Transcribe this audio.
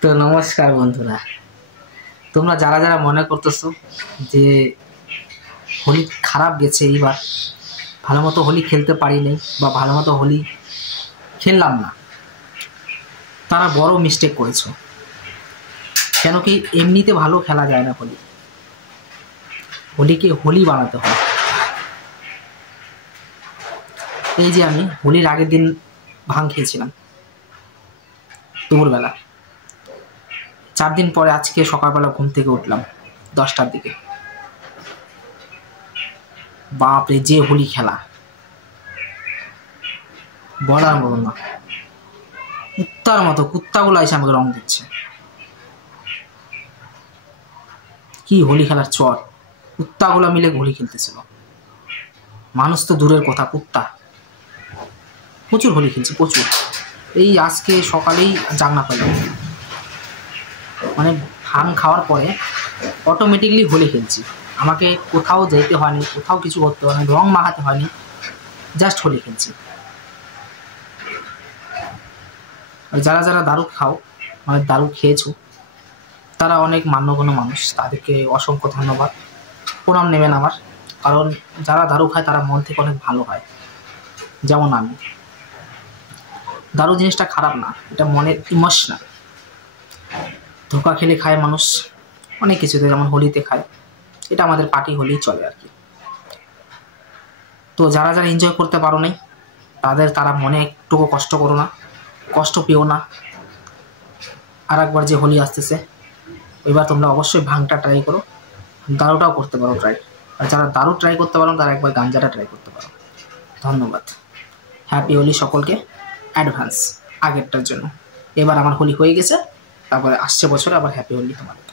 তো নমস্কার বন্ধুরা, তোমরা যারা যারা মনে করতেছো যে হোলি খারাপ গেছে, এইবার ভালো মতো হোলি খেলতে পারি নাই বা ভালো মতো হোলি খেললাম না, তারা বড় মিস্টেক করেছো। কেন কি এমনিতে ভালো খেলা যায় না হোলি, হোলিকে হোলি বানাতে হয়। এই যে আমি হোলির আগের দিন ভাং খেয়েছিলাম দুপুরবেলা, 4 দিন পরে আজকে সকালবেলা ঘুম থেকে উঠলাম 10টার দিকে। বাপরে, যে হোলি খেলা বলার মতো না। কুত্তার মতো কুত্তাগুলো এসে আমাকে রং দিচ্ছে। কি হোলি খেলার চর! কুত্তাগুলো মিলে হোলি খেলতেছিল, মানুষ তো দূরের কথা, কুত্তা প্রচুর হোলি খেলছে, প্রচুর। এই আজকে সকালেই জাগনা পেলাম, মানে ভাং খাওয়ার পরে অটোমেটিকলি হোলি খেলছি। আমাকে কোথাও যেতে হয়নি, কোথাও কিছু করতে হয়নি, রং মাখাতে হয়নি, জাস্ট হোলি খেলছি। আর যারা যারা দারু খাও, মানে দারু খেয়েছো, তারা অনেক মান্যগণ্য মানুষ, তাদেরকে অসংখ্য ধন্যবাদ, প্রণাম নেবেন আমার। কারণ যারা দারু খায় তারা মন থেকে অনেক ভালো হয়, যেমন আমি। দারু জিনিসটা খারাপ না, এটা মনের ইমোশনাল। ধোকা খেলে খায় মানুষ অনেক কিছুতে, যেমন হোলিতে খায়, এটা আমাদের পার্টি হলেই চলে আর কি। তো যারা যারা এনজয় করতে পারো নাই, তারা মনে একটুকু কষ্ট করো না, কষ্ট পেও না। আর একবার যে হোলি আসতেছে, এবার তোমরা অবশ্যই ভাংটা ট্রাই করো, দারুটাও করতে পারো ট্রাই। আর যারা দারু ট্রাই করতে পারো তারা একবার গাঞ্জাটা ট্রাই করতে পারো। ধন্যবাদ। হ্যাপি হোলি সকলকে অ্যাডভান্স আগেরটার জন্য। এবার আমার হোলি হয়ে গেছে, তারপরে আসছে বছরে আবার হ্যাপি হোলি তোমাদের।